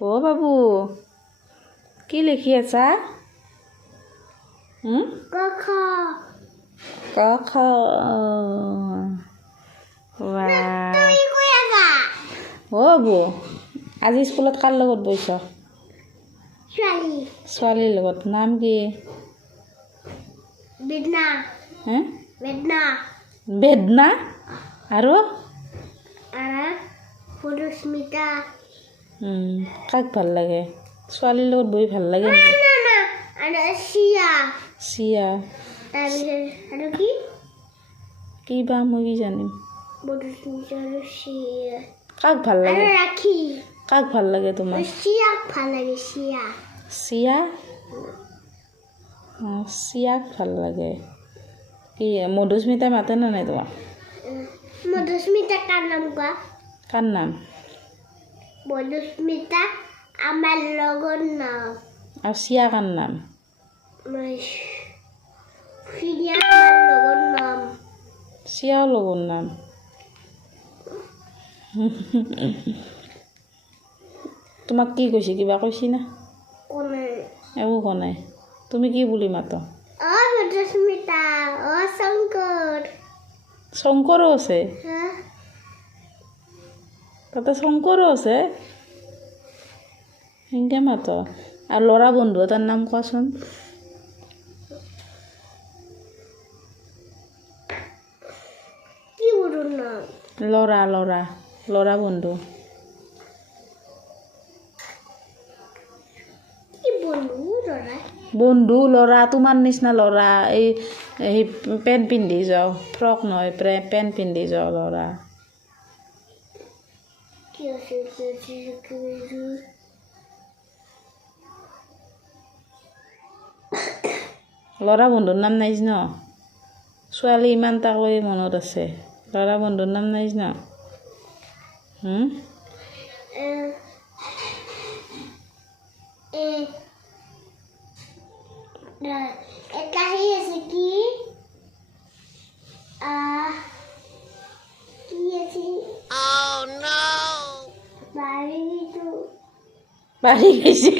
ও বাবু কি লিখি আছা ক খ ক খ বাহ তুমি কই আছা ও বাবু আজি স্কুলত কাৰ লগত বহিছ ছোৱালী ছোৱালীৰ লগত নাম কি বেদনা হে বেদনা বেদনা আৰু আৰু পুৰুস্মিতা কাক ভাল লাগে ছোৱালীৰ লগত বহি ভাল লাগে নেকি না না আৰু চিয়া চিয়া তাৰপিছত আৰু কি কি বা মই কি জানিম পুৰুস্মিতা আৰু চিয়া কাক ভাল আৰু লাগে ৰাখি কাক ভাল লাগে তোমাৰ চিয়াক ভাল লাগে চিয়া চিয়া চিয়াক ভাল লাগে কি মধুস্মিতাই মাতে নে নাই তোমাক মধুস্মিতা কাৰ নাম কোৱা কাৰ নাম মধুস্মিতা আমাৰ লগৰ নাম আৰু চিয়া কাৰ নাম চিয়া আমাৰ লগৰ নাম চিয়াও লগৰ নাম তোমাক কি কৈছে কিবা কৈছি না কোনে একো কোৱা নাই তুমি কি বুলি মাতা অ মধুস্মিতা অ শংকৰ শংকৰো আছে হা তাতে শংকৰো আছে সেনেকৈ মাত আৰু ল'ৰা বন্ধু এটাৰ নাম কোৱাচোন কি বড়োৰ নাম ল'ৰা ল'ৰা ল'ৰা বন্ধু কি বন্ধু ল'ৰা বন্ধু ল'ৰা তোমাৰ নিচিনা ল'ৰা এই পেণ্ট পিন্ধি যাওঁ ফ্ৰক নহয় পেণ্ট পিন্ধি যাওঁ ল'ৰা কি আছে ল'ৰা বন্ধুৰ নাম নাই ন ছোৱালী ইমান তাকৈ মনত আছে ল'ৰা বন্ধুৰ নাম নাই ন এটা সেই আছে কি কি আছে বাঢ়ি বাঢ়ি গৈছে